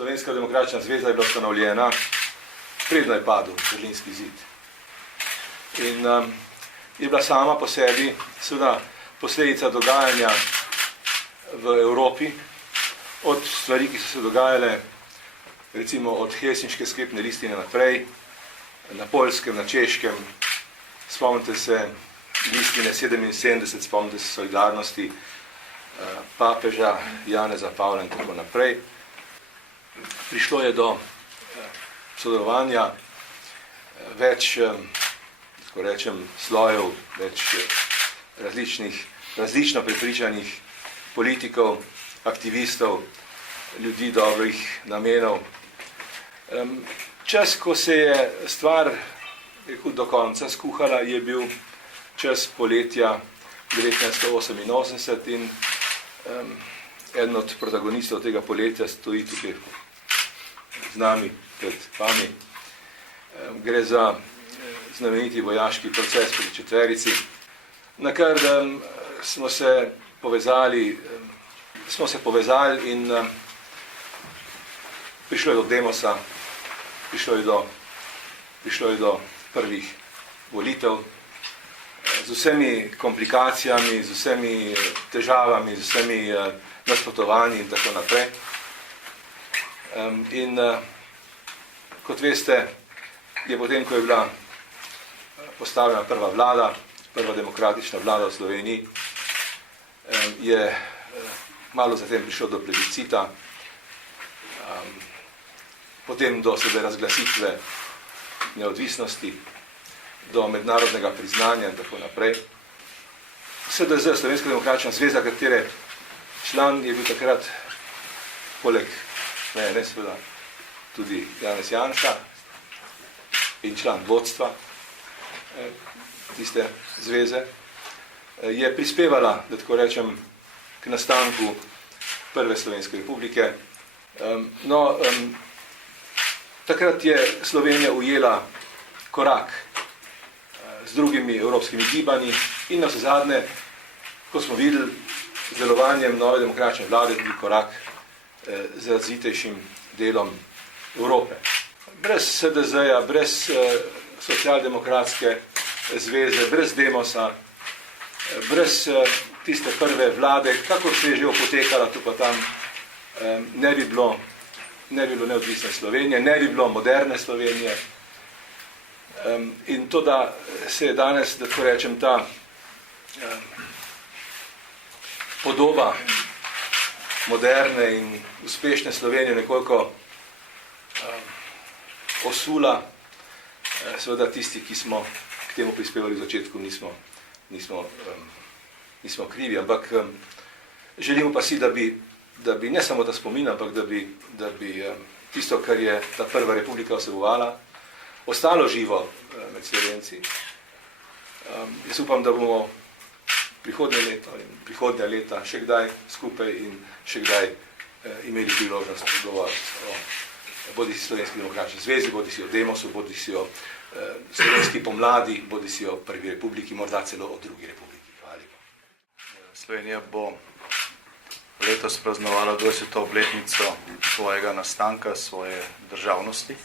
Slovenska demokratična zveza je bila ustanovljena, predno je padel Berlinski zid. In je bila sama po sebi seveda posledica dogajanja v Evropi, od stvari, ki so se dogajale, recimo od Helsinške sklepne listine naprej, na Poljskem, na Češkem, spomnite se listine 77, spomnite se solidarnosti papeža Janeza Pavla in tako naprej. Prišlo je do sodelovanja več, tako rečem, slojev, več različno prepričanih politikov, aktivistov, ljudi dobrih namenov. Čas, ko se je stvar do konca skuhala, je bil čas poletja 1988 in eden od protagonistov tega poletja stoji tukaj z nami pred vami. Gre za znameniti vojaški proces pri četverici, na kar smo se povezali in prišlo je do demosa, prišlo je do prvih volitev, z vsemi komplikacijami, z vsemi težavami, z vsemi nasprotovanji in tako naprej. In kot veste, je potem, ko je bila postavljena prva vlada, prva demokratična vlada v Sloveniji, je malo zatem prišlo do plebiscita, potem do sebe razglasitve neodvisnosti, do mednarodnega priznanja in tako naprej. SDZ, Slovenska demokratična zveza, katere član je bil takrat, poleg mene seveda, tudi Janez Janša in član vodstva tiste zveze, je prispevala, da tako rečem, k nastanku prve Slovenske republike. Takrat je Slovenija ujela korak z drugimi evropskimi gibanji in navsezadnje, ko smo videli z delovanjem nove demokratične vlade, tudi korak z razvitejšim delom Evrope. Brez SDZ-ja, brez socialdemokratske zveze, brez demosa, brez tiste prve vlade, kakor se je že opotekala tu pa tam, ne bi bilo neodvisne Slovenije, ne bi bilo moderne Slovenije. In to, da se je danes, da tako rečem, ta podoba moderne in uspešne Slovenije nekoliko osula, seveda tisti, ki smo k temu prispevali v začetku, nismo krivi, ampak želimo pa si, da bi ne samo ta spomin, ampak da bi tisto, kar je ta prva republika vsebovala, ostalo živo med Slovenci. Jaz upam, da bomo prihodnja leta še kdaj skupaj in še kdaj imeli priložnost govoriti o bodisi Slovenski demokratični zvezi, bodisi o demosu, bodisi o slovenski pomladi, bodisi o prvi republiki, morda celo o drugi republiki. Hvala lepa. Slovenija bo letos praznovala 20. obletnico svojega nastanka, svoje državnosti.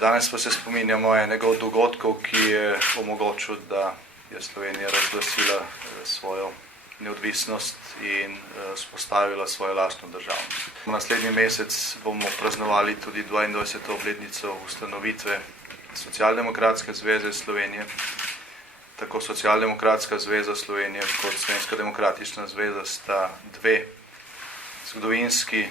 Danes pa se spominjamo enega od dogodkov, ki je omogočil, da je Slovenija razglasila svojo neodvisnost in vzpostavila svojo lastno državnost. Naslednji mesec bomo praznovali tudi 22. obletnico ustanovitve Socialdemokratske zveze Slovenije. Tako Socialdemokratska zveza Slovenije kot Slovenska demokratična zveza sta dve zgodovinski,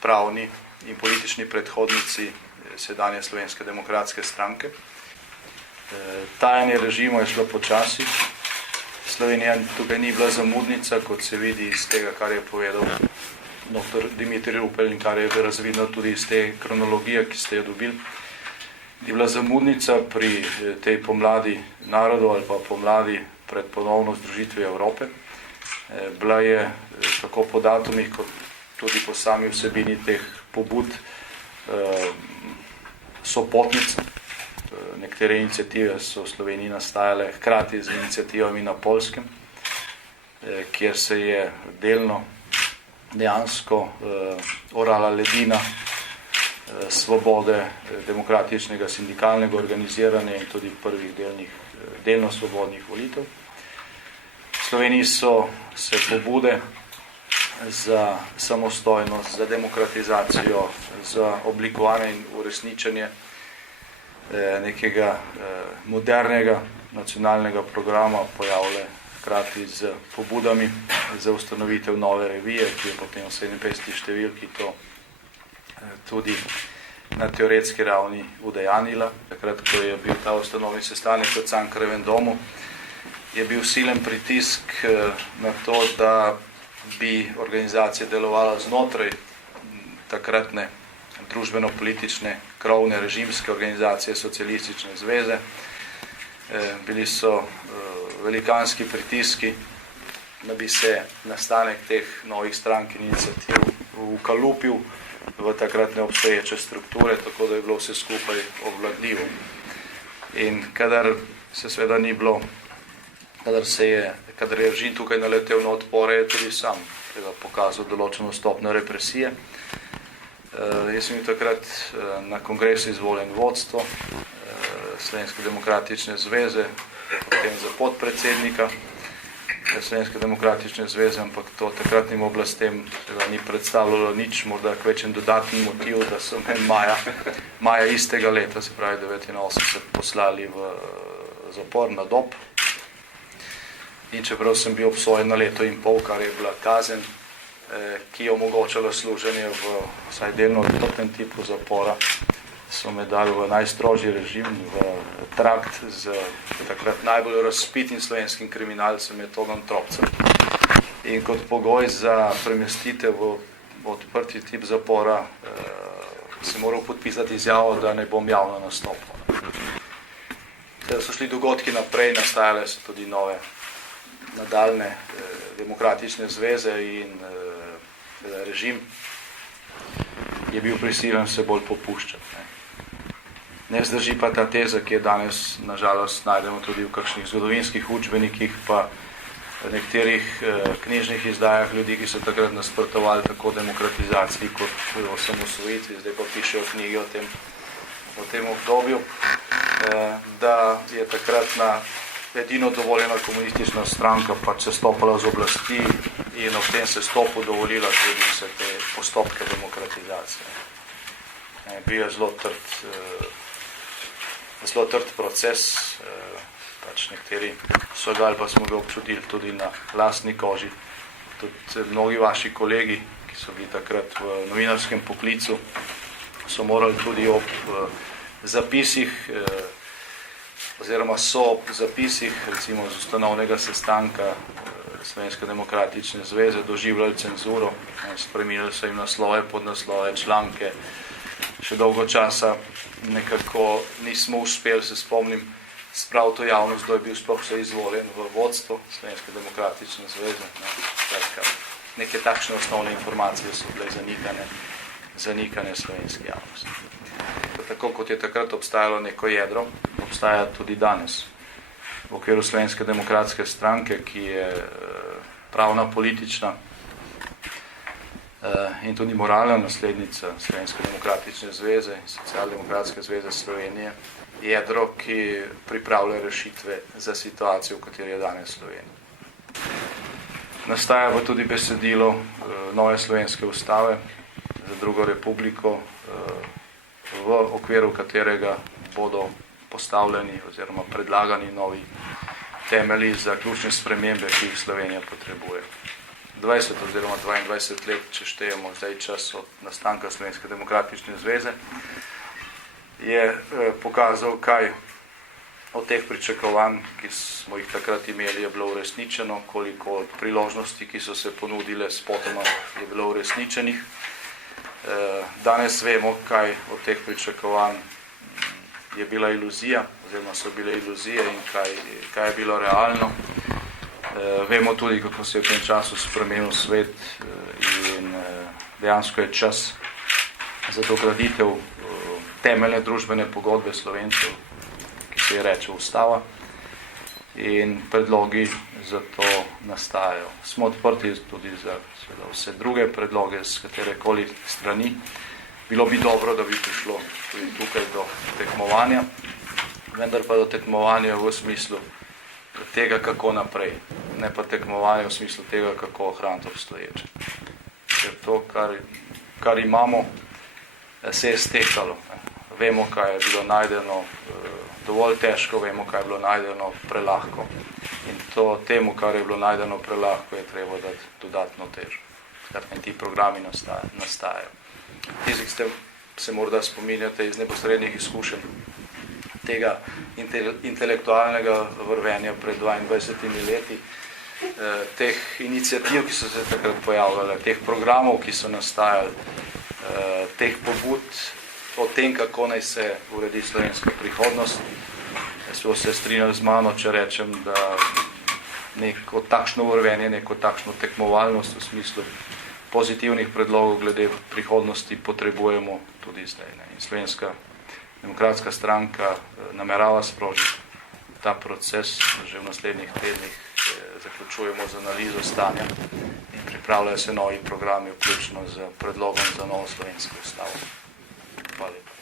pravni in politični predhodnici sedanje Slovenske demokratske stranke. Tajanje režima je šlo počasi. Slovenija tukaj ni bila zamudnica, kot se vidi iz tega, kar je povedal dr. Dimitrij Rupel in kar je razvidno tudi iz te kronologije, ki ste jo dobili. Je bila zamudnica pri tej pomladi narodov ali pa pomladi pred ponovno združitvijo Evrope. Bila je tako po datumih, kot tudi po sami vsebini teh pobud sopotnica. Nekatere iniciative so v Sloveniji nastajale hkrati z iniciativami na Poljskem, kjer se je delno dejansko orala ledina svobode demokratičnega sindikalnega organiziranja in tudi prvih delno svobodnih volitev. V Sloveniji so se pobude za samostojnost, za demokratizacijo, za oblikovanje in uresničenje nekega modernega nacionalnega programa pojavile hkrati z pobudami za ustanovitev nove revije, ki je potem v 57. številki to tudi na teoretski ravni udejanila. Takrat, ko je bil ta ustanovni sestanek v Cankarjevem domu, je bil silen pritisk na to, da bi organizacija delovala znotraj takratne družbeno-politične krovne režimske organizacije Socialistične zveze. Bili so velikanski pritiski, da bi se nastanek teh novih strank in iniciativ ukalupil v takratne obstoječe strukture, tako da je bilo vse skupaj obvladljivo. In kadar se seveda ni bilo, kadar je režim tukaj naletel na odpore, je tudi sam pokazal določeno stopnjo represije. Jaz sem bil takrat na kongresu izvoljen vodstvo Slovenske demokratične zveze, potem za podpredsednika Slovenske demokratične zveze, ampak to takratnim oblastem ni predstavljalo nič, morda kvečen dodatni motiv, da so me maja istega leta, se pravi 89, poslali v zapor na Dob. In čeprav sem bil obsojen na leto in pol, kar je bila kazen, ki je omogočala služenje v vsaj delno odprtem tipu zapora, so me dali v najstrožji režim, v trakt z takrat najbolj razpitim slovenskim kriminalcem Metodom Tropcem. In kot pogoj za premestitev v odprti tip zapora sem moral podpisati izjavo, da ne bom javno nastopil. Teda so šli dogodki naprej, nastajale so tudi nove nadaljne demokratične zveze in režim je bil prisiljen se bolj popuščati. Ne zdrži pa ta teza, ki je danes, nažalost, najdemo tudi v kakšnih zgodovinskih učbenikih, pa v nekaterih knjižnih izdajah ljudi, ki so takrat nasprotovali tako demokratizaciji kot osamosvojitvi, zdaj pa pišejo knjige o tem obdobju, da je takratna edino dovoljena komunistična stranka pač se stopala z oblasti in ob tem se stopu dovolila tudi vse te postopke demokratizacije. Bil je zelo trd proces, pač nekateri so ga ali pa smo ga občutili tudi na lastni koži. Tudi mnogi vaši kolegi, ki so bili takrat v novinarskem poklicu, so morali tudi ob zapisih oziroma so ob zapisih, recimo z ustanovnega sestanka Slovenske demokratične zveze doživljali cenzuro, spremenili so jim naslove, podnaslove, članke. Še dolgo časa nekako nismo uspeli, se spomnim, spraviti to javnost, kdo je bil sploh vse izvoljen v vodstvo Slovenske demokratične zveze. Neke takšne osnovne informacije so bile zanikane slovenski javnosti. Tako kot je takrat obstajalo neko jedro, obstaja tudi danes. V okviru Slovenske demokratske stranke, ki je pravna, politična in tudi moralna naslednica Slovenske demokratične zveze in Socialdemokratske zveze Slovenije, jedro, ki pripravlja rešitve za situacijo, v kateri je danes Slovenija. Nastaja pa tudi besedilo nove slovenske ustave za drugo republiko, v okviru katerega bodo postavljeni oziroma predlagani novi temelji za ključne spremembe, ki jih Slovenija potrebuje. 20 oziroma 22 let, če štejemo zdaj čas od nastanka Slovenske demokratične zveze, je pokazal, kaj od teh pričakovanj, ki smo jih takrat imeli, je bilo uresničeno, koliko od priložnosti, ki so se ponudile spotoma, je bilo uresničenih. Danes vemo, kaj od teh pričakovanj je bila iluzija, oziroma so bile iluzije in kaj je bilo realno. Vemo tudi, kako se je v tem času spremenil svet in dejansko je čas za dograditev temeljne družbene pogodbe Slovencev, ki se je reče ustava, in predlogi za to nastajajo. Smo odprti tudi za vse druge predloge z katerekoli strani. Bilo bi dobro, da bi prišlo tudi tukaj do tekmovanja, vendar pa do tekmovanja v smislu tega, kako naprej, ne pa tekmovanja v smislu tega, kako ohraniti obstoječe. Ker to, kar imamo, se je stekalo. Vemo, kaj je bilo najdeno dovolj težko, vemo, kaj je bilo najdeno prelahko. In temu, kar je bilo najdeno prelahko, je treba dati dodatno težo. Skratka, in ti programi nastajajo. Tisti, ki ste se morda spominjate iz neposrednih izkušenj tega intelektualnega vrvenja pred 22 leti, teh iniciativ, ki so se takrat pojavljale, teh programov, ki so nastajali, teh pobud o tem, kako naj se uredi slovenska prihodnost. Jaz se strinjam z mano, če rečem, da neko takšno vrvenje, neko takšno tekmovalnost v smislu pozitivnih predlogov glede prihodnosti potrebujemo tudi zdaj. In Slovenska demokratska stranka namerava sprožiti ta proces, že v naslednjih tednih zaključujemo z analizo stanja in pripravljajo se novi programi, vključno z predlogom za novo slovensko ustavo. Hvala lepa.